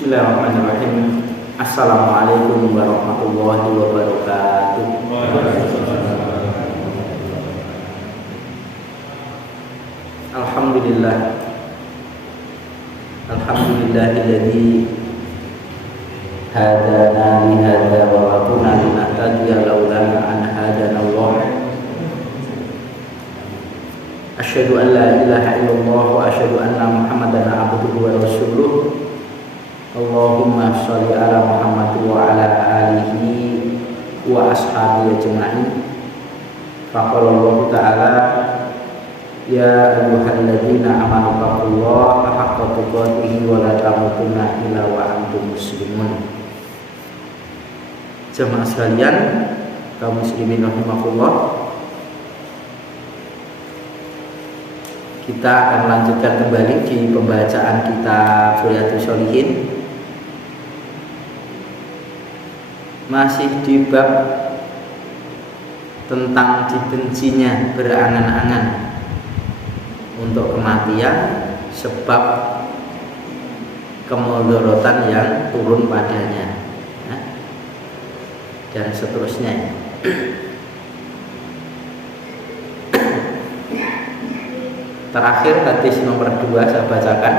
Bismillahirrahmanirrahim. Assalamualaikum warahmatullahi wabarakatuh. Alhamdulillah. Alhamdulillahilladzi hadana li hadza wa ma kunna linahtadiya laula an hadana Allah. Asyhadu an la ilaha illallah wa asyhadu anna Muhammadan abduhu wa rasuluh. Allahumma sholli ala Muhammad wa ala alihi wa ashabihi ajma'in. Faqala Allah ta'ala ya ayyuhalladzina amanu taqullaha haqqa tuqatih wa la tamutunna illa wa antum muslimun. Jemaah sekalian, kaum muslimin rahimakumullah, kita akan lanjutkan kembali di pembacaan kitab Riyadhus Shalihin. Masih di bab tentang dibencinya berangan-angan untuk kematian sebab kemudaratan yang turun padanya, dan seterusnya. Terakhir hadis nomor 2 saya bacakan.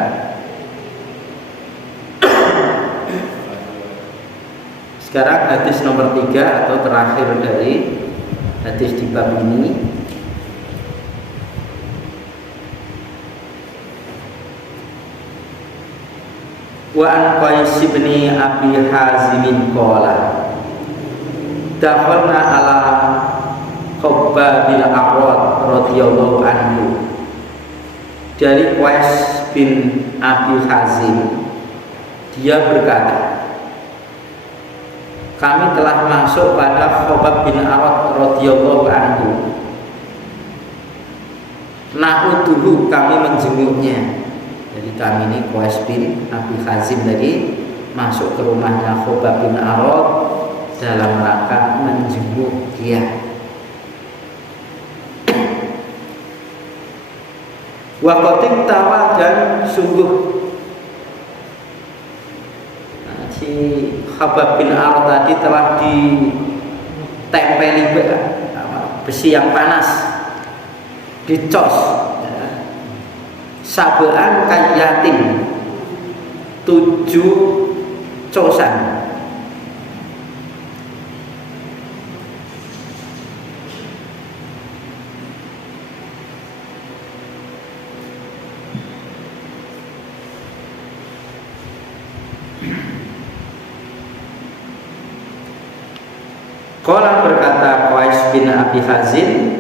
Sekarang hadis nomor 3 atau terakhir dari hadis di bab ini. Wa an Qais bin Abi Hazim qala dakhalna ala Khabbab bin Arad radhiyallahu anhu. Dari Qais bin Abi Hazim, dia berkata, kami telah masuk pada Khabbab bin Arad radhiyallahu anhu. Na'uduhu, kami menjenguknya. Jadi kami ini Qais bin Abi Hazim tadi masuk ke rumahnya Khabbab bin Arad dalam rangka menjenguk dia. Waqatik tawa, dan sungguh si Khabbab bin Arad tadi telah ditempeli besi yang panas, dicos, sabaan kayatin, 7 cosan. Qala, berkata Qais bin Abi Hazim,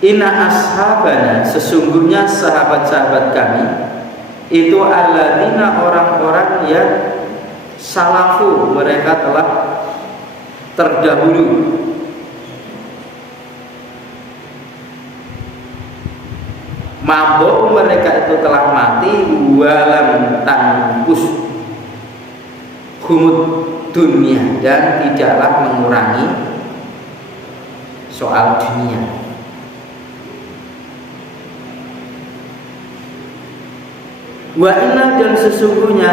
inna ashabana, sesungguhnya sahabat-sahabat kami itu alladzina, orang-orang yang salafu, mereka telah terdahulu, mabuk, mereka itu telah mati, walam tanqus humud dunia, dan tidaklah mengurangi soal dunia. Wa inna, dan sesungguhnya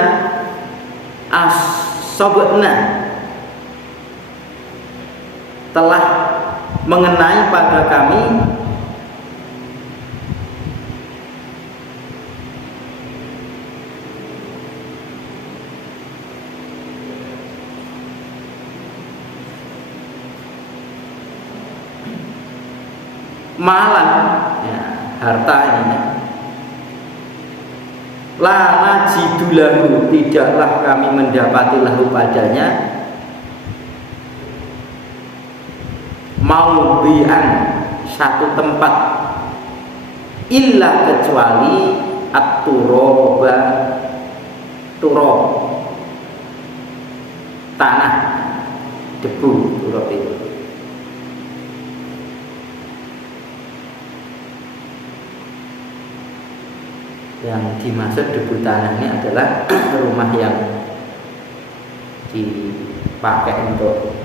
as-sabna, telah mengenai pada kami malan, ya, harta ini. La najidu lahu, tidaklah kami mendapati lahu padanya maudhi'an, satu tempat, illa kecuali at-turaba, turab, tanah, debu, turab itu. Yang dimaksud debu tanah ini adalah rumah yang dipakai untuk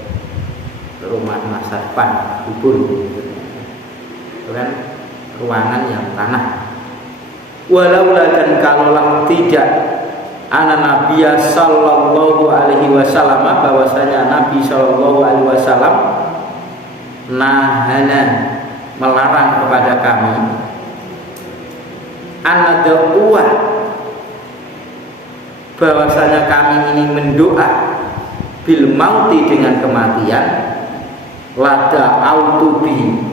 rumah masa depan, kubur, itu kan ruangan yang tanah. Walaula dan kalaulah tidak ana Nabiya sallallahu alaihi wasallam, bahwasanya Nabi sallallahu alaihi wasallam nahana melarang kepada kami anad'uwa, bahwasanya kami ini mendoa bil mauti dengan kematian, lada autubi,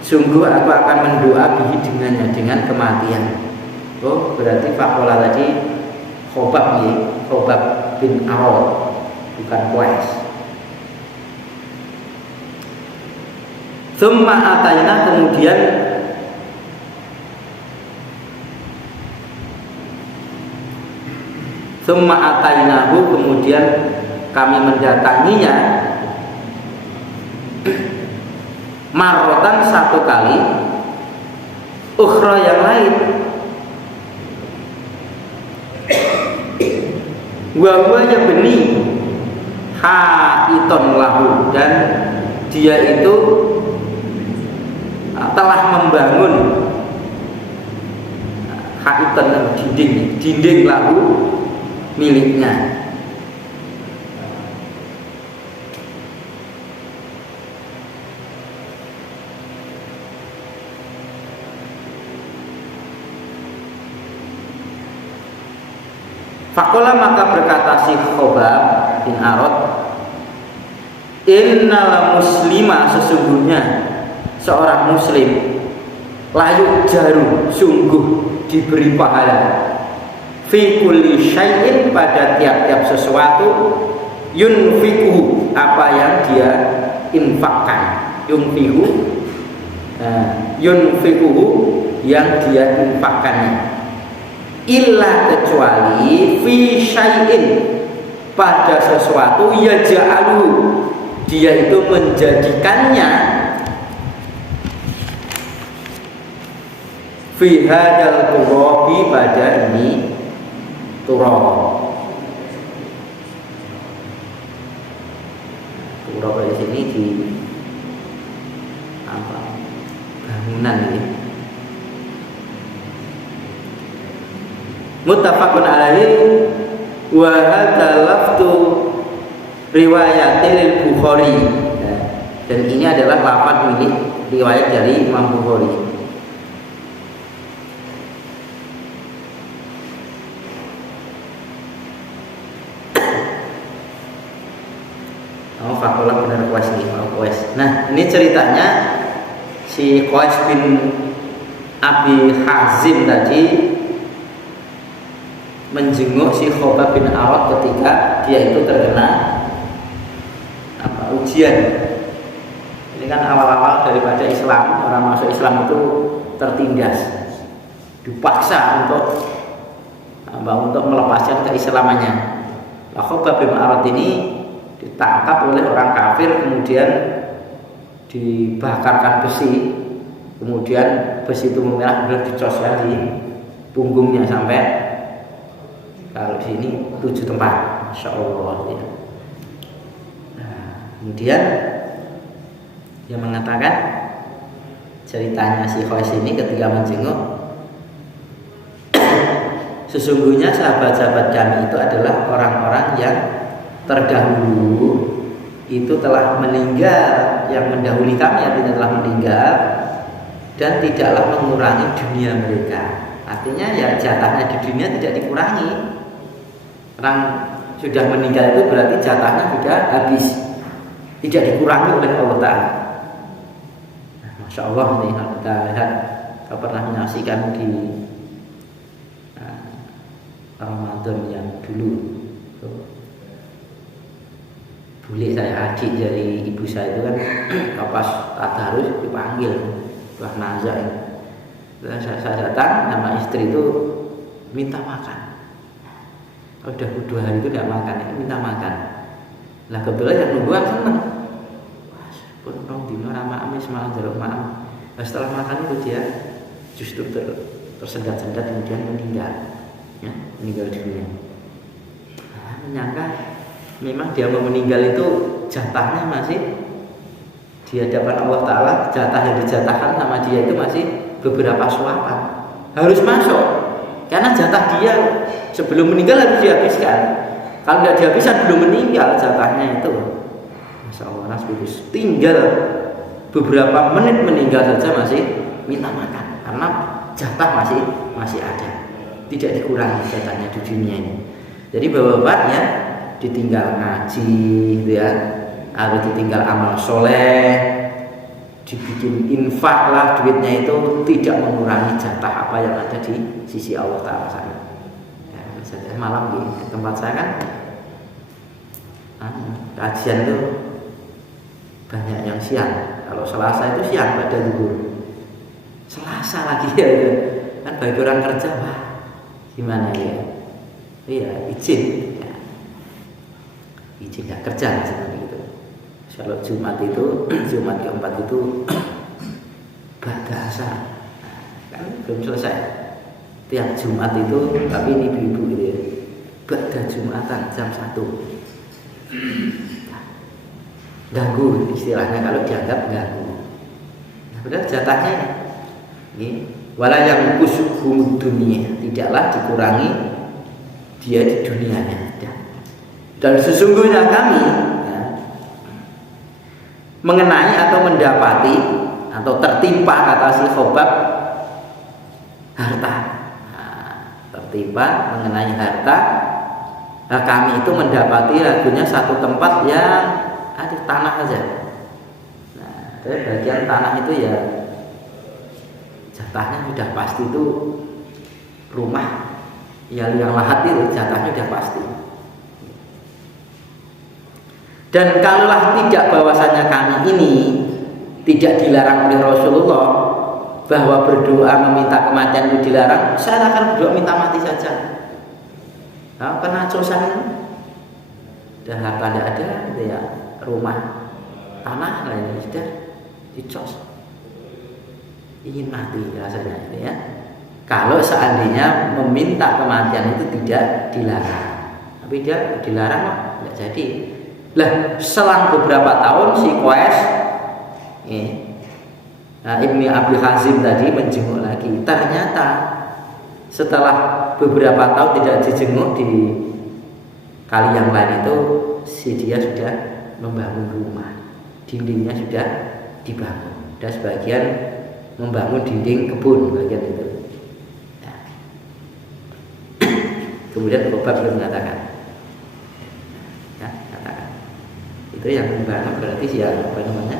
sungguh aku akan mendoa bihi dengannya, dengan kematian. Oh, berarti fakola tadi Khobab ya, Khobab bin Arad, bukan Qais. Tsumma ataina, kemudian Tsumma atainahu, kemudian kami mendatanginya marrotan, satu kali, ukhra yang lain, wawanya benih haiton lahu, dan dia itu telah membangun haiton, dinding lahu miliknya. Fakola, maka berkata si Khobab bin Arad, innal muslima, sesungguhnya seorang muslim, layu jaru, sungguh diberi pahala, fi kulli syai'in, pada tiap-tiap sesuatu, yunfiquhu, apa yang dia infakkan, yunfiquhu, yang dia infakkannya, illa, kecuali fi syai'in, pada sesuatu, yaj'alu, dia itu menjadikannya, fi hadal turabi, pada ini turab. Turab di sini di apa? Bangunan ini. Muttafaqun alaihi wa hadza lafzu riwayatil Bukhari. Dan ini adalah lafaz milik riwayat dari Imam Bukhari. Fakolah benar Qais nih, Qais. Nah, ini ceritanya si Qais bin Abi Hazim tadi menjenguk si Khobab bin Arad ketika dia itu terkena ujian. Ini kan awal-awal daripada Islam, orang masuk Islam itu tertindas, dipaksa untuk melepaskan keislamannya. Nah, Khobab bin Arad ini ditangkap oleh orang kafir, kemudian dibakarkan besi, kemudian besi itu memerah, kemudian dicoskan di punggungnya sampai, kalau di sini 7 tempat, Masya Allah ya. Nah, kemudian dia mengatakan ceritanya si Qais ini ketika menjenguk, sesungguhnya sahabat-sahabat kami itu adalah orang-orang yang terdahulu itu telah meninggal, yang mendahului kami artinya telah meninggal, dan tidaklah mengurangi dunia mereka. Artinya ya jatahnya di dunia tidak dikurangi. Orang sudah meninggal itu berarti jatahnya sudah habis, tidak dikurangi oleh Allah Ta'ala. Nah, Masya Allah nih, kalau kita lihat, kalau pernah menyaksikan di Ramadan yang dulu, boleh saya adik dari ibu saya itu kan pas tadarus dipanggil Mbah Naza ini. Saya datang sama istri itu minta makan. Udah 2 hari itu tidak makan, minta makan. Lah kebetulan yang nungguan seneng. Wah, pun rong dino rama amis malah jeruk maam. Nah, setelah makan itu dia justru tersendat-sendat kemudian meninggal. Ya, meninggal dunia. Nah, menyangka memang dia mau meninggal itu jatahnya masih di hadapan Allah Ta'ala, jatah yang dijatahkan sama dia itu masih beberapa suapan, harus masuk, karena jatah dia sebelum meninggal harus dihabiskan. Kalau tidak dihabiskan belum meninggal jatahnya itu, Masya Allah, tinggal beberapa menit meninggal saja masih minta makan, karena jatah masih ada, tidak dikurangi jatahnya di dunia ini. Jadi bapak-bapaknya ditinggal ngaji, gitu ya, harus ditinggal amal soleh, dibikin infak lah, duitnya itu tidak mengurangi jatah apa yang ada di sisi Allah Ta'ala sana. Ya, misalnya malam di tempat saya kan kajian itu banyak yang siang. Kalau Selasa itu siang pada zuhur, Selasa lagi ya itu. Kan bagi orang kerja, wah gimana ya? Iya, izin ya. Izin gak kerja seperti itu. Kalau Jumat itu, Jumat keempat itu ba'da asar, kan belum selesai. Tiap Jumat itu, tapi ini ibu-ibu gitu ya, ba'da Jumatan jam 1. Ganggu istilahnya kalau dianggap ganggu. Nah, benar jatahnya ini. Wala yang kusuhum dunia, tidaklah dikurangi dia di dunianya. Dan sesungguhnya kami mengenai atau mendapati atau tertimpa, kata si Khobab, harta. Tertimpa mengenai harta. Nah, kami itu mendapati lagunya satu tempat yang ada tanah saja. Nah, dari bagian tanah itu ya jatahnya sudah pasti, itu rumah yang lahat itu jatahnya sudah pasti. Dan kalaulah tidak bahwasanya kami ini tidak dilarang oleh Rasulullah bahwa berdoa meminta kematian itu dilarang, saya akan berdoa minta mati saja. Nah, kena cosan itu dah harta tidak ada gitu ya, rumah tanah lain sudah dicos, ingin mati rasanya gitu ya. Kalau seandainya meminta kematian itu tidak dilarang, tapi dia dilarang tidak jadi. Lah, selang beberapa tahun si Qais Ibni Abi Hazim tadi menjenguk lagi. Ternyata setelah beberapa tahun tidak dijenguk di kali yang lain itu, si dia sudah membangun rumah, dindingnya sudah dibangun, dan sebagian membangun dinding kebun bagian itu. Nah. Kemudian Khobab mengatakan, itu yang membangun berarti siapa, apa namanya,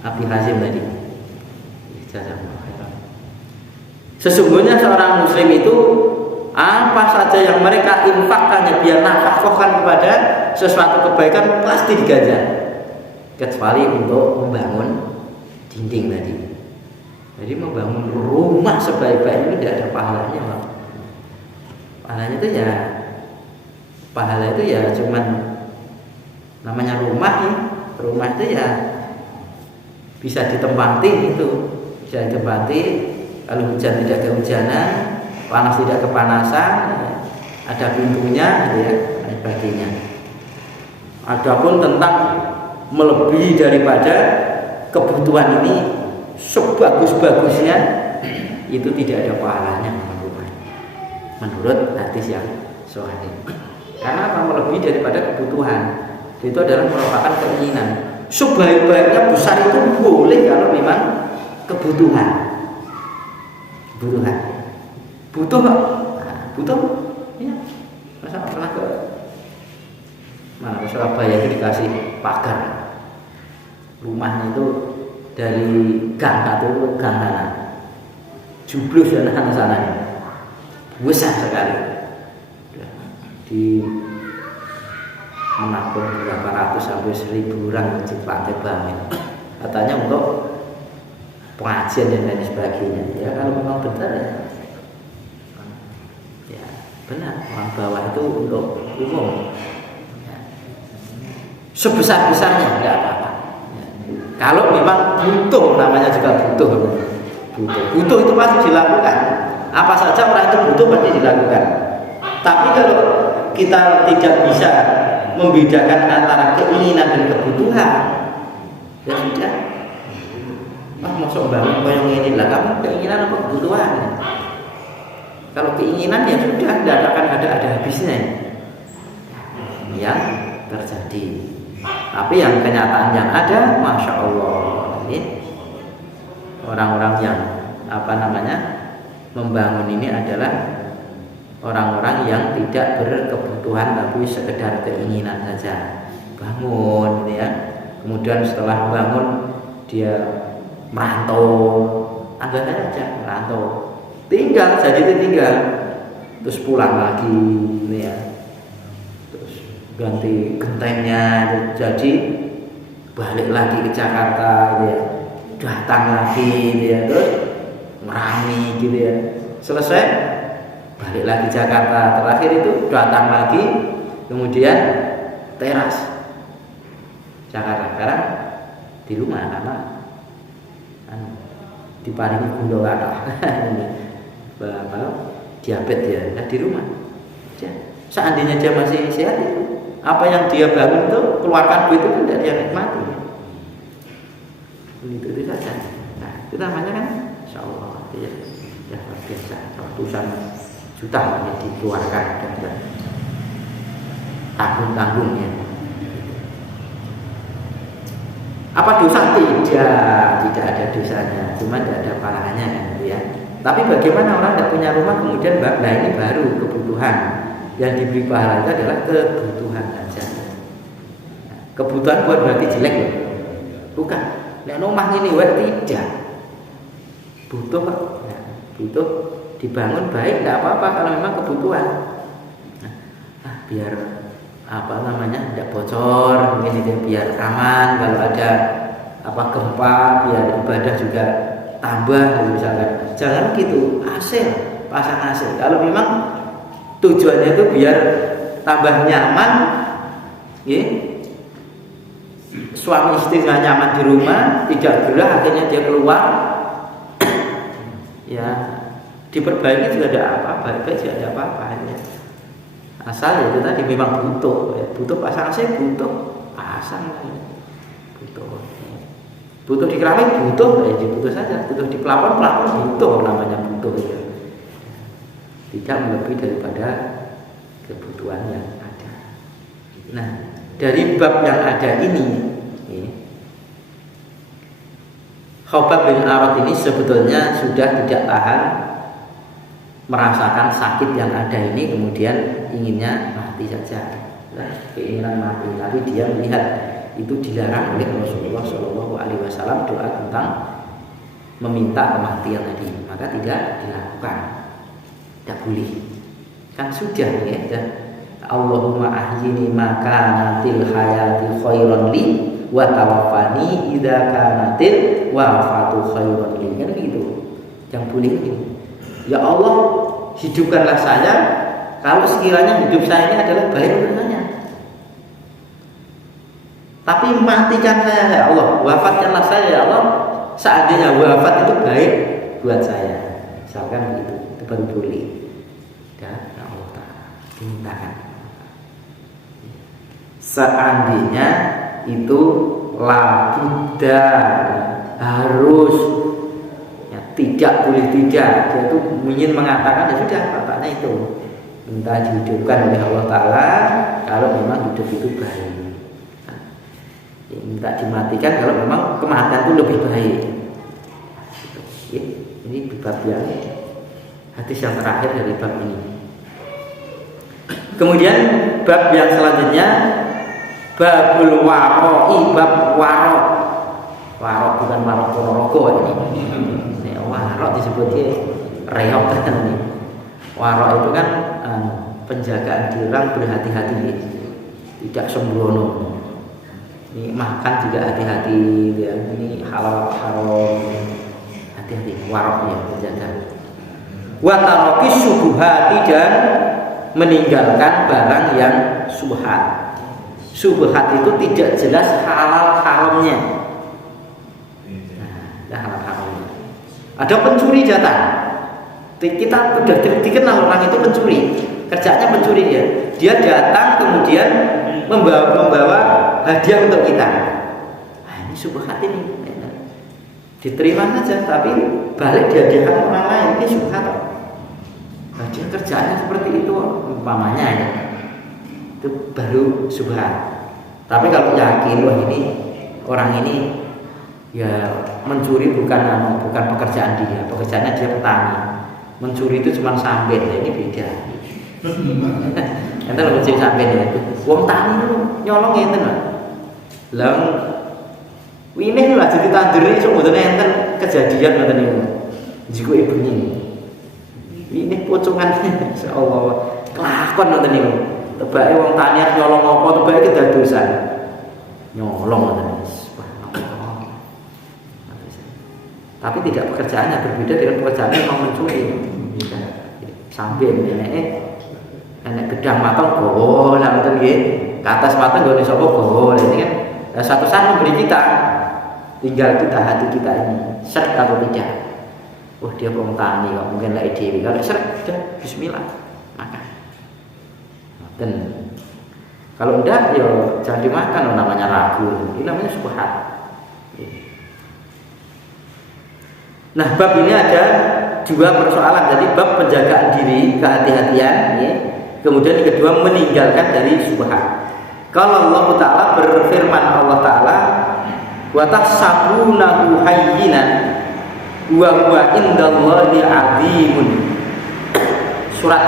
Abi Hazim tadi. Sesungguhnya seorang muslim itu apa saja yang mereka infakkannya, biar nafkahkan kepada sesuatu kebaikan pasti diganjar, kecuali untuk membangun dinding tadi. Jadi membangun rumah sebaik-baiknya tidak ada pahalanya, Pak. Pahalanya itu ya, pahala itu ya cuman namanya rumah ya. Rumah itu ya bisa ditempati, itu bisa ditempati. Kalau hujan tidak kehujanan, panas tidak kepanasan, ya, ada pintunya gitu ya, dan sebagainya. Adapun tentang melebihi daripada kebutuhan ini sebagus-bagusnya, itu tidak ada pahalanya menurut hadis yang sahih. Karena apa? Melebihi daripada kebutuhan itu adalah merupakan keinginan. Sebaik-baiknya besar itu boleh kalau memang kebutuhan. Butuh, ya. Masa pernah ke mana, Surabaya itu dikasih pagar, rumahnya itu dari gang satu ke gang mana, jublus dan sana besar sekali, di menampung berapa ratus sampai 1000 orang di lantai bawah. Katanya untuk pengajian dan lain sebagainya. Ya kalau memang benar ya benar, orang bawah itu untuk umum. Ya. Sebesar-besarnya nggak apa-apa. Ya. Kalau memang butuh, namanya juga butuh itu pasti dilakukan. Apa saja orang itu butuh pasti dilakukan. Tapi kalau kita tidak bisa membedakan antara keinginan dan kebutuhan, ya sudah. Masuk bangun koyong ini lah, kamu keinginan apa kebutuhan? Kalau keinginan ya sudah, tidak akan ada habisnya yang terjadi. Tapi yang kenyataan yang ada, masya Allah, ini orang-orang yang membangun ini adalah orang-orang yang tidak berkebutuhan tapi sekedar keinginan saja. Bangun, ya. Kemudian setelah bangun dia merantau, anggap aja merantau, tinggal, terus pulang lagi, ya. Terus ganti gentengnya, jadi balik lagi ke Jakarta, ya. Datang lagi, ya. Terus merami, gitu ya. Selesai, balik lagi Jakarta, terakhir itu datang lagi, kemudian teras Jakarta. Sekarang di rumah karena diparingi gula darah, diabetes ya, nah di rumah. Seandainya dia masih sehat, apa yang dia bangun itu keluarkan duit itu tidak dia nikmati. Itu saja. Nah, itu namanya kan, insya Allah ya luar biasa, ratusan juta ini dikeluarkan dan tanggung-tanggungnya. Apa dosa? Tidak ada dosanya, cuma tidak ada pahalanya, ya. Tapi bagaimana orang tidak punya rumah kemudian ini baru kebutuhan yang diberi pahala itu adalah kebutuhan saja. Kebutuhan bukan berarti jelek, bukan. Nek rumah ini tidak butuh, butuh dibangun baik, tidak apa-apa kalau memang kebutuhan. Biar tidak bocor, mungkin biar aman kalau ada gempa, biar ibadah juga tambah, misalkan. Jangan gitu, pasang AC. Kalau memang tujuannya itu biar tambah nyaman, ya. Suami istri nggak nyaman di rumah, tidak gerah, akhirnya dia keluar, ya diperbaiki juga ada apa-apa, baik juga ada apa-apa, ya. Asal itu tadi memang butuh, ya. Butuh pasang AC, butuh pasang, ya. Butuh di keramik, butuh, ya butuh saja. Butuh di pelapon, butuh, namanya butuh, ya. Tidak melebihi daripada kebutuhan yang ada. Nah, dari bab yang ada ini, Khabbab bin Arat ini sebetulnya sudah tidak tahan merasakan sakit yang ada ini, kemudian inginnya mati saja, keinginan mati. Tapi dia melihat itu dilarang oleh Rasulullah SAW, doa tentang meminta kematian tadi, maka tidak dilakukan, tidak boleh. Kan sudah, ya. Allahumma ahyini maka natil hayati khairan li wa tawaffani idza kanatil wafatu khairan li, kan gitu. Yang boleh ini, ya Allah, hidupkanlah saya kalau sekiranya hidup saya ini adalah baik untuk saya. Tapi matikan saya, ya Allah, wafatkanlah saya, ya Allah, seandainya wafat itu baik buat saya. Misalkan begitu, itu baru boleh. Dan Allah Ta'ala dimintakan. Seandainya itu labuda, harus, ya, tidak boleh tidak. Dia itu ingin mengatakan, ya sudah, katanya itu minta dihidupkan oleh Allah Ta'ala kalau memang hidup itu baik, ya, minta dimatikan kalau memang kematian itu lebih baik. Ya, ini bab yang hadis yang terakhir dari bab ini. Kemudian bab yang selanjutnya, babul waro'i, bab warok. Warok bukan warok Ponorogo ini. Warok disebutnya reok kan ini. Warok itu kan penjagaan diri, berhati-hati, tidak sembrono. Ini makan juga hati-hati, ya. Ini halal haram, hati-hati. Waroknya penjaga. Wa taroki subuhati, dan meninggalkan barang yang subhat. Subhat itu tidak jelas halal haramnya. Nah, halal haramnya. Ada pencuri datang. Kita sudah dikenal orang itu pencuri, kerjanya pencuri ya. Dia datang kemudian membawa hadiah untuk kita. Nah, ini subhat ini. Diterima saja, tapi balik dihadiahkan orang lain, ini subhat. dia kerjaannya seperti itu umpamanya ya, itu baru subhat. Tapi kalau yakin wah ini orang ini ya mencuri bukan pekerjaan dia, pekerjaannya dia petani, mencuri itu cuma sambil, ya ini beda. Enten lho mencuri sambil ya, wong tani itu nyolong ya enten lah. Lah wineh lah jadi tanduri iso mboten enten kejadian ngoten niku. Jiku ibune. Wineh pocongan insyaallah kelakon ngoten niku. Tebake wong tani nyolong apa tebake kedadosan. Nyolong ngoten niku. Tapi tidak pekerjaannya berbeda dengan pekerjaan yang mau mencuri. Sambil enek gedang matang gowo lah ngoten nggih. Ke atas matang nggone sapa gowo. Ini kan satu saat memberi kita, tinggal kita hati kita ini seret atau tidak. Wah dia wong tani kok mungkin lek dhewe. Kalau seret sudah bismillah makan. Dan kalau enggak ya jangan dimakan, namanya ragu. Ini namanya subhat. Nah, bab ini ada dua persoalan. Jadi bab penjagaan diri, kehati-hatian, ya. Kemudian yang kedua meninggalkan dari subhat. Kalau Allah Ta'ala berfirman, Allah Ta'ala wa tahsabunahu hayyinan wa huwa indallahi 'azimun. Surat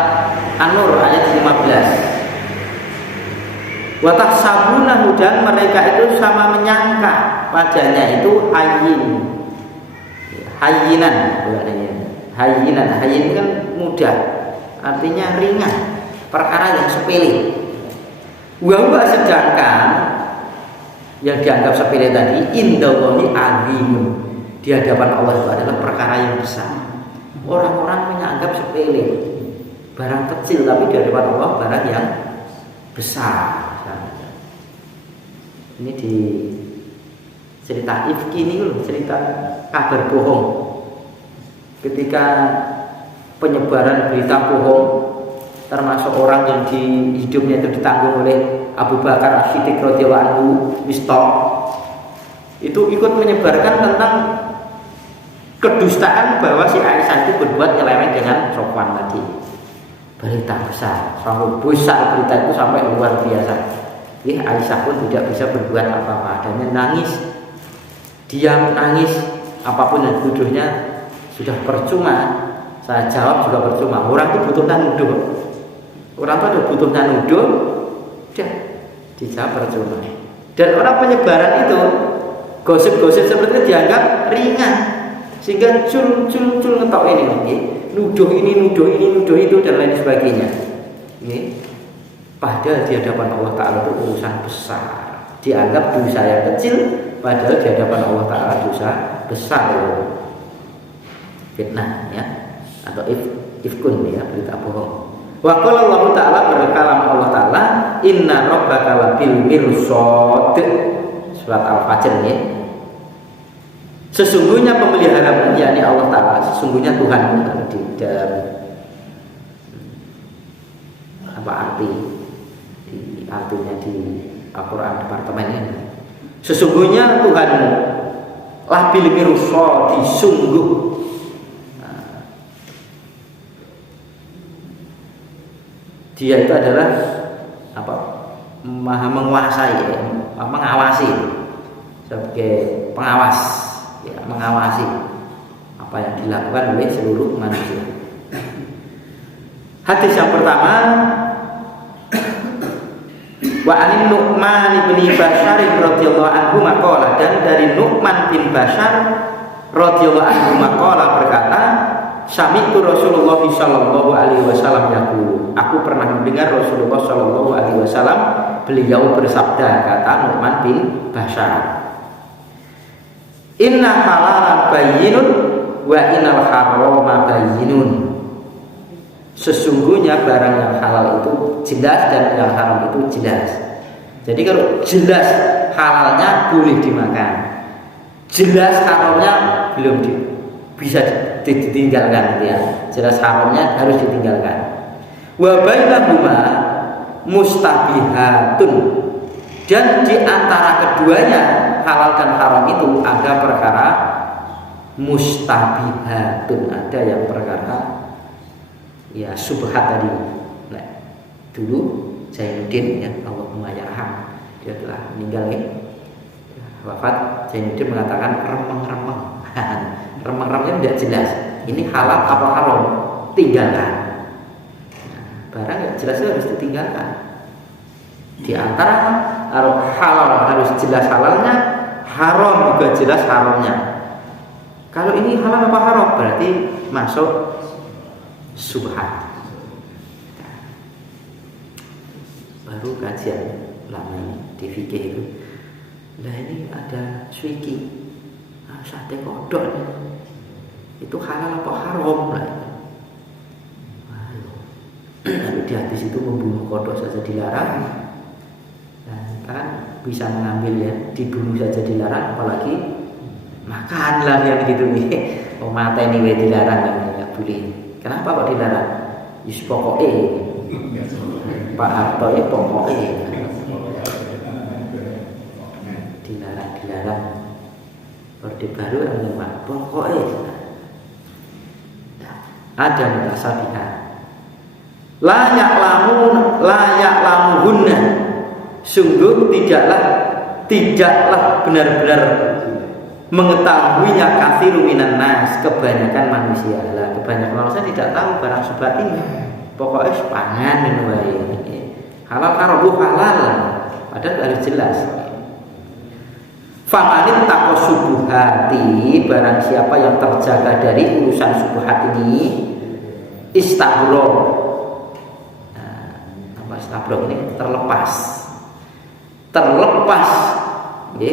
An-Nur ayat 15. Wa tahsabunahu, dan mereka itu sama menyangka padanya itu hayyin. Hayyinan, hayyinan, hayyin kan mudah, artinya ringan, perkara yang sepele. Wa sedangkan yang dianggap sepele tadi indallahi azimun, di hadapan Allah itu adalah perkara yang besar. Orang-orang menganggap sepele, barang kecil, tapi di hadapan Allah barang yang besar. Ini di cerita Ifki ini loh, cerita kabar bohong. Ketika penyebaran berita bohong, termasuk orang yang di hidupnya itu ditanggung oleh Abu Bakar As-Siddiq radhiyallahu anhu, Mistah, itu ikut menyebarkan tentang kedustaan bahwa si Aisyah itu berbuat nyeleweng dengan Sofwan tadi. Berita besar, sampai besar berita itu sampai luar biasa. Aisyah pun tidak bisa berbuat apa-apa, adanya nangis. Diam, nangis, apapun yang tuduhnya sudah percuma. Saya jawab juga percuma. Orang itu butuhnya nuduh. Orang itu ada butuhnya nuduh, sudah dijawab percuma. Dan orang penyebaran itu gosip-gosip seperti itu dianggap ringan, sehingga cul ngetok ini lagi, nuduh itu dan lain sebagainya. Ini padahal di hadapan Allah Ta'ala itu urusan besar. Dianggap dosa yang kecil, padahal di hadapan Allah Ta'ala dosa besar. Fitnah ya, atau ifkun ya, berita bohong. Wa qala Allah Ta'ala, berkalam Allah Ta'ala, inna rabbaka labil mirsad. Surat Al-Fajr ya. Sesungguhnya pemeliharamu, yakni Allah Ta'ala, sesungguhnya Tuhan di dalam apa artinya di Al-Quran departemen ini. Sesungguhnya Tuhanmu labil mirsad, sungguh dia itu adalah apa? Maha menguasai, mengawasi, sebagai pengawas, ya, mengawasi apa yang dilakukan oleh seluruh manusia. Hadis yang pertama, wa anin Nu'man bin Bashar radhiyallahu anhu maqala, dan dari Nu'man bin Bashar radhiyallahu anhu maqala berkata, sami'tu Rasulullah sallallahu alaihi wasallam yaqulu, aku pernah mendengar Rasulullah sallallahu alaihi wasallam beliau bersabda, kata Nu'man bin Bashar, inna halalan bayyinun wa innal harama bayyinun. Sesungguhnya barang yang halal itu jelas dan yang haram itu jelas. Jadi kalau jelas halalnya boleh dimakan, jelas haramnya belum bisa ditinggalkan ya. Jelas haramnya harus ditinggalkan. Wa bainahuma mustabihatun, dan di antara keduanya halal dan haram itu ada perkara mustabihatun, ada yang perkara ya subhat tadi. Nah, dulu Zainuddin ya Allahumma yarham, dia telah meninggal ya. Wafat, Zainuddin mengatakan remeng-remeng. Remeng-remeng tidak jelas. Ini halal apa haram? Tinggalkan. Nah, barang yang jelas itu harus ditinggalkan. Di antara halal harus jelas halalnya, haram juga jelas haramnya. Kalau ini halal apa haram berarti masuk subhat. Baru kajian lama ini di fikih itu. Nah ini ada suiki, sate kodok nih. Itu halal apa haram lah. Lalu di hadis itu membunuh kodok saja dilarang. Nah, kan bisa mengambil ya, dibunuh saja dilarang, apalagi makanlah yang gitu nih. Oh mata ini dilarang nggak boleh. Kenapa kok dilarang? Yus pokoknya Pak Harto ya pokoknya dilarang. Orde Baru yang Pak pokoknya ada mutasabihat. Layak lamuhunna, sungguh tidaklah benar-benar mengetahuinya katsirun minan nas, kebanyakan manusia. Lah kebanyakan manusia tidak tahu barang subhat ini. Pokoknya pangan dan wae. Halal haram halal. Padahal harus jelas. Famanit taqo subuhati, barang siapa yang terjaga dari urusan subuhat ini, istabro. Nah, apa istabro ini? Terlepas ya.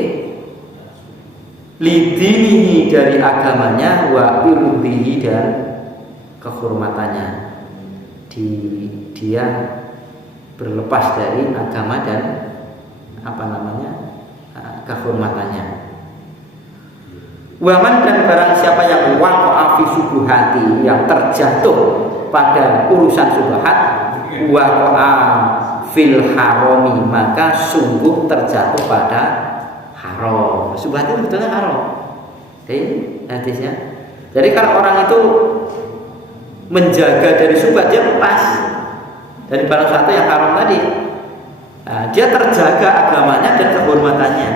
Lidinihi dari agamanya, wa birudihi dan kehormatannya. Dia berlepas dari agama dan kehormatannya. Waman dan barang siapa yang waqa'a fi subuhati, yang terjatuh pada urusan subhat, waqa'a fil harami, maka sungguh terjatuh pada haram. Subhat itu sebetulnya haram. Hadisnya. Jadi kalau orang itu menjaga dari subhat, dia lepas dari barang satu yang haram tadi. Nah, dia terjaga agamanya dan kehormatannya.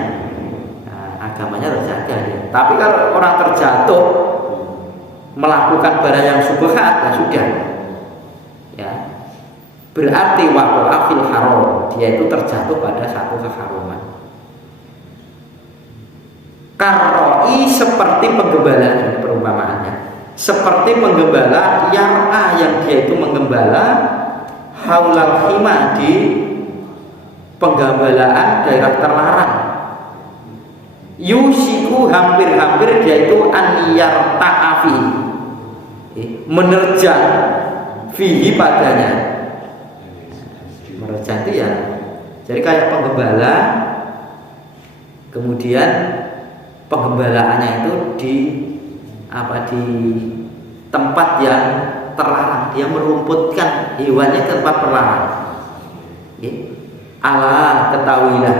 Agamanya terjaga ya. Tapi kalau orang terjatuh melakukan barang yang subhat, ya sudah. Ya. Berarti waqa'a fil haram, dia itu terjatuh pada satu keharaman. Karoi seperti penggembala, perumpamaannya. Seperti penggembala yang dia itu menggembala haulal hima, di penggembalaan daerah terlarang. Yusiku hampir-hampir dia itu aniyar ta'afi, menerjang fihi padanya. Menerjang itu ya, jadi kayak penggembala, kemudian penggembalaannya itu di tempat yang terlarang, dia merumputkan hewannya ke tempat terlarang. Ala ketahuilah,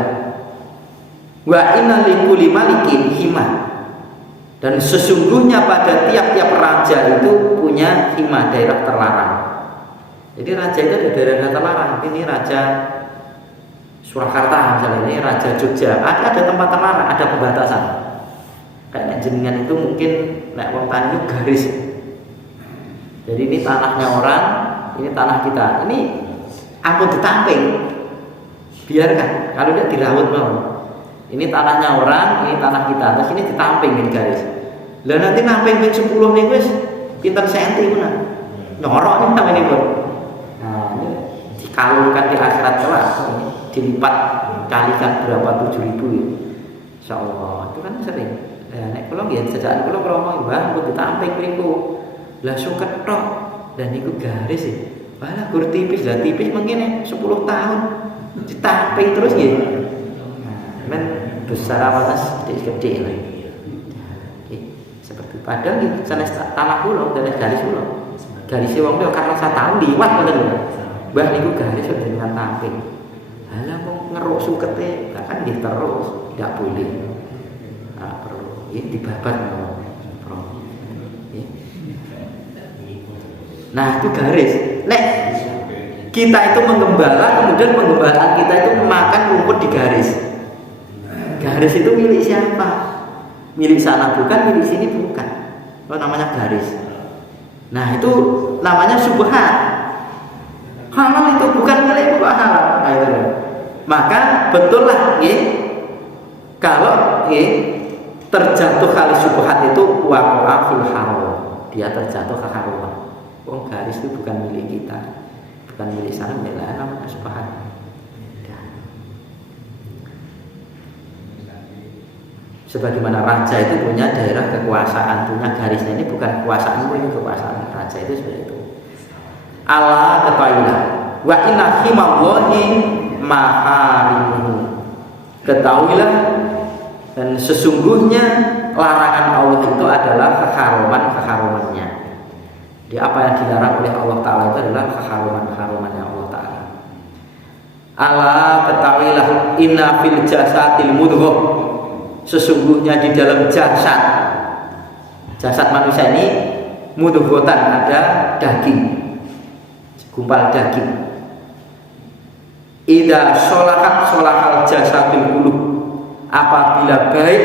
wa inna likulli malikin himah, dan sesungguhnya pada tiap-tiap raja itu punya himah, daerah terlarang. Jadi raja itu ada daerah terlarang. Ini raja Surakarta misalnya, ini raja Jogja, ada tempat terlarang, ada pembatasan. Kayak jenengan itu mungkin nek wong tani itu garis. Jadi ini tanahnya orang, ini tanah kita. Ini ampun ditamping. Biarkan, kalau dia dirawat mau. Ini tanahnya orang, ini tanah kita. Terus ini ditamping ini garis. Lah nanti namping ping 10 nih wis pinten senti mana? Nyorok ini namanya ini, Nah, ini dikalungkan di akhirat kelak. Dilipat kalikan berapa 7.000 ya. Insyaallah. Itu kan sering. Nek kula nggih sedaya kula krama Mbah kok ditamping mriku. Lah suket tok. Dan niku garis ya. Malah gur tipis, lah tipis mengkene 10 tahun. Ditamping terus nggih. Men besar awas gede-gede lho. Seperti padahal nggih sanes tanah kula dan garis kula. Garis wong kok karena saya tahu liwat ngoten lho. Mbah niku garis kok dengan tamping. Halah kok ngeruk sukete, kan nggih terus, tidak boleh. Ini dibabat Nah itu garis. Nek kita itu menggembala, kemudian penggembalaan kita itu memakan rumput di garis. Garis itu milik siapa? Milik sana bukan, milik sini bukan. Oh, namanya garis. Nah itu namanya subhat. Halal itu bukan milik halal. Nah, itu. Maka betul lah, kalau terjatuh kali subhat itu waqa'a fil haram, dia terjatuh ke haram. Oh, garis itu bukan milik kita, bukan milik sana, milik namanya subhat. Sebagaimana raja itu punya daerah kekuasaan, punya garisnya, ini bukan kekuasaan, ini kekuasaan raja itu seperti itu. Allah ketahuilah, wa inna himallahi maharimuhu. Ketahuilah dan sesungguhnya larangan Allah itu adalah keharuman-keharumannya. Jadi apa yang dilarang oleh Allah Ta'ala itu adalah keharuman-keharumannya Allah Ta'ala. Allah ketahuilah inna fil jasadil mudghah. Sesungguhnya di dalam jasad manusia ini mudghatan, ada daging, gumpal daging. Idza sholahal jasadul qulub. Apabila baik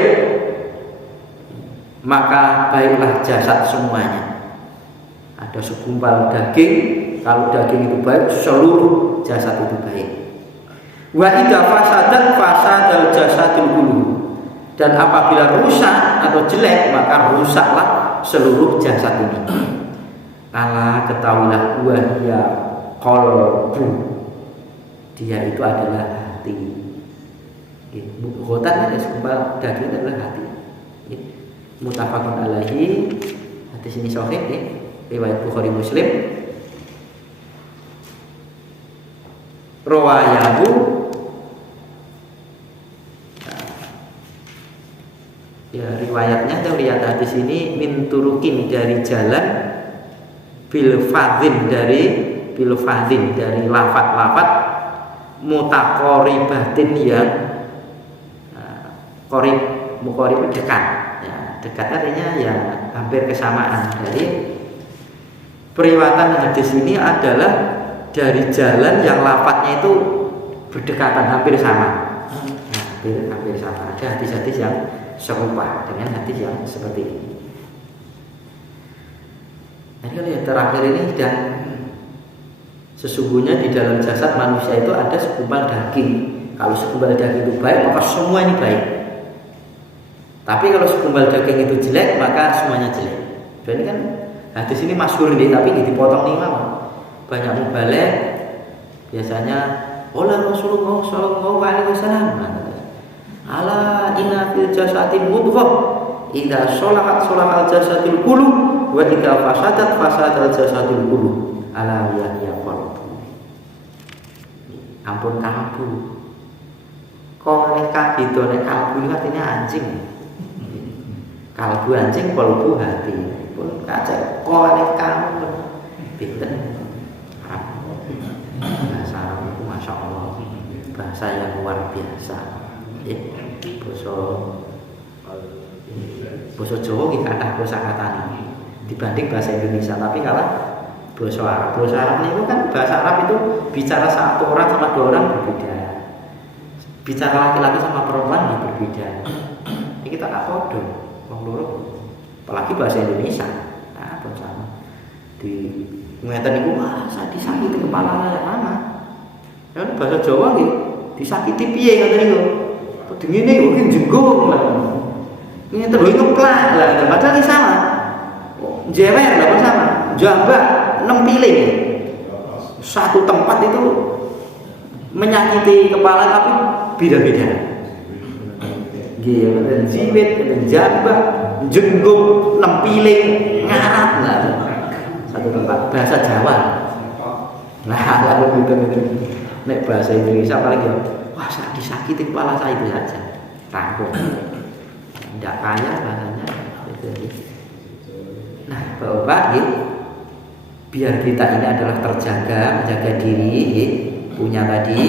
maka baiklah jasad semuanya. Ada segumpal daging, kalau daging itu baik seluruh jasad itu baik. Wa idza fasadal jasadul qulub. Dan apabila rusak atau jelek maka rusaklah seluruh jasad ini. Allah ketahuilah wahya qalbu, dia itu adalah hati. Mudghatan ada segumpal daging adalah hati. Muttafaqun alaihi, hadis ini sahih, riwayat Bukhari Muslim. Rawayahu, ya riwayatnya atau riwayat hadis ini min turukin dari jalan bil fadhin dari lafat-lafat mutaqoribatin yang muqarib dekat, ya, dekat artinya yang hampir kesamaan. Dari periwayatan hadis ini adalah dari jalan yang lafadznya itu berdekatan, hampir sama. Hampir sama. Ada hadis-hadis yang serupa dengan hadis yang seperti ini. Jadi kalau yang terakhir ini, dan sesungguhnya di dalam jasad manusia itu ada segumpal daging. Kalau segumpal daging itu baik, maka semua ini baik. Tapi kalau segumpal daging itu jelek, maka semuanya jelek. Dan ini kan hadis ini masyhur nih, tapi dipotong nih mama. Banyak mubalik biasanya oleh Rasulullah Shallallahu Alaihi Wasallam. Ala inna fil jasadil mudghah idza sholahal jasadul qulub wa idza fasadal jasadul qulub ala ya qalbu. Ampun kalbu. Kok nek itu nek kalbu artinya anjing. Kalbu anjing, qalbu hati. Pun kacek kok nek kalbu pinten. Bahasa Arab itu Masya Allah, bahasa yang luar biasa. Basa Jawa iki kathah kosakatane dibanding bahasa Indonesia, tapi kalau bahasa Arab itu kan bahasa Arab itu bicara satu orang sama dua orang berbeda, bicara laki-laki sama perempuan ya berbeda. Ini kita apa dong, wong loro, apalagi bahasa Indonesia, nah pun sama. Di ngeten niku masa disakiti kepala saya mana? Ya bahasa Jawa nggih disakiti piye ngoten niku. Dengene mungkin jenggung lah. Ini terus ngeplak lah, padahal ini sama. Jewer lah sama. Jambak 6 piling. Satu tempat itu menyakiti kepala tapi beda-beda. Nggih, ada jiwit, ada jambak, jenggung 6 piling, ngarat lah. Satu tempat bahasa Jawa. Nah, lalu gitu. Nek bahasa Indonesia paling ya wah, saya disakiti kepala saya itu saja, tanggung, tidak kaya bahasanya. Nah, Bapak, biar kita ini adalah terjaga, menjaga diri, punya tadi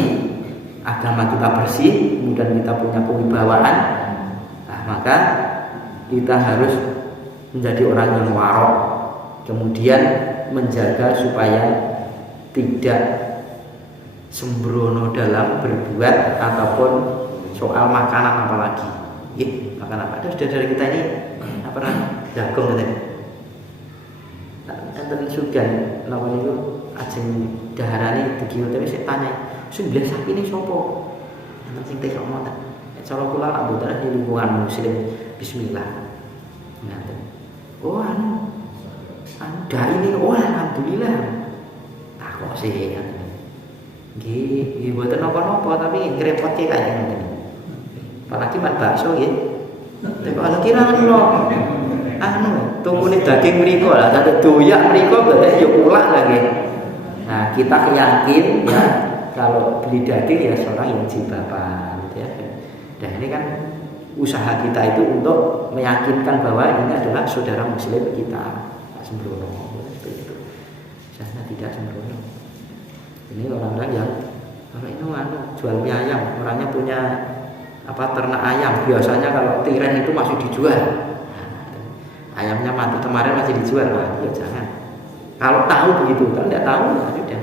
agama kita bersih, kemudian kita punya kewibawaan. Nah, maka kita harus menjadi orang yang warok. Kemudian menjaga supaya tidak sembrono dalam berbuat ataupun soal makanan apalagi. Makanan apa? Ada saudara kita ini apa namanya? Jagung gitu. Enten sugan lawan itu ajeng daharane dikiyo tapi saya tanya, "Sing belas sapi ini sapa?" Enten sing tekok ngoten. Cara kula nak mboten di lingkungan muslim bismillah. Ngaten. Oh anu dari ini, oh alhamdulillah. Takok sih ngaten. Nggih, mboten napa-napa tapi ngrepotke kaya ngoten. Apalagi mat bakso nggih. Tekok ala kira anu tukune daging mriko lah, tapi doyak mriko berarti yo ulak lagi. Nah, kita yakin ya kalau beli daging ya seorang yang jibapan gitu ya. Dan ini kan usaha kita itu untuk meyakinkan bahwa ini adalah saudara muslim kita. Tak sembrono seperti itu. Sana tidak sembrono. Ini orang-orang yang itu jual mie ayam, orangnya punya ternak ayam. Biasanya kalau tiren itu masih dijual. Ayamnya mati kemarin masih dijual, ya jangan. Kalau tahu begitu, kalau tidak tahu ya sudah.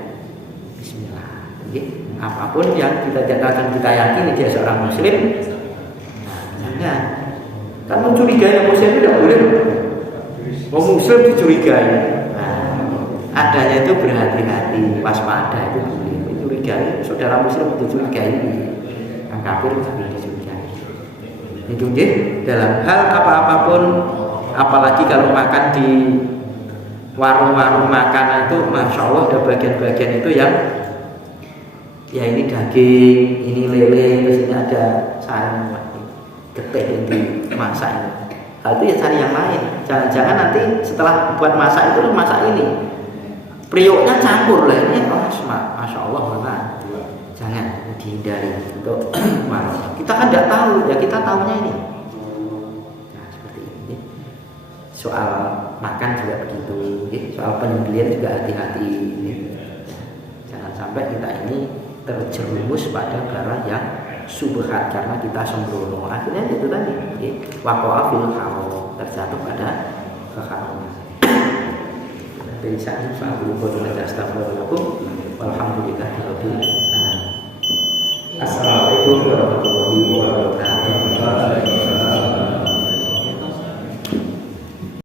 Bismillah. Jadi, apapun yang kita katakan kita yakini dia seorang muslim, jangan. Kan mencurigai yang muslim itu tidak boleh. Mau muslim dicurigai. Adanya itu berhati-hati, waspada itu boleh. Mencurigai saudara muslim dicurigai, yang kafir tidak dicurigai. Itu dia dalam hal apa-apapun. Apalagi kalau makan di warung-warung makan itu, masya Allah ada bagian-bagian itu yang ya ini daging, ini lele, terus ini ada sayur getih yang dimasak ini. Hal itu ya cari yang lain. Jangan-jangan nanti setelah buat masak itu masak ini prioknya campur lah ini. Masya Allah mana? Jangan dihindari untuk kita kan tidak tahu ya, kita tahunya ini. Soal makan juga begitu, soal penyembelihan juga hati-hati. Jangan sampai kita ini terjerumus pada barang yang subhat karena kita sembrono. Akhirnya itu tadi, waqa'a fil haram, terjatuh pada keharaman. Bisa astagfirullahaladzim. Walhamdulillahirabbil alamin. Assalamualaikum warahmatullahi wabarakatuh.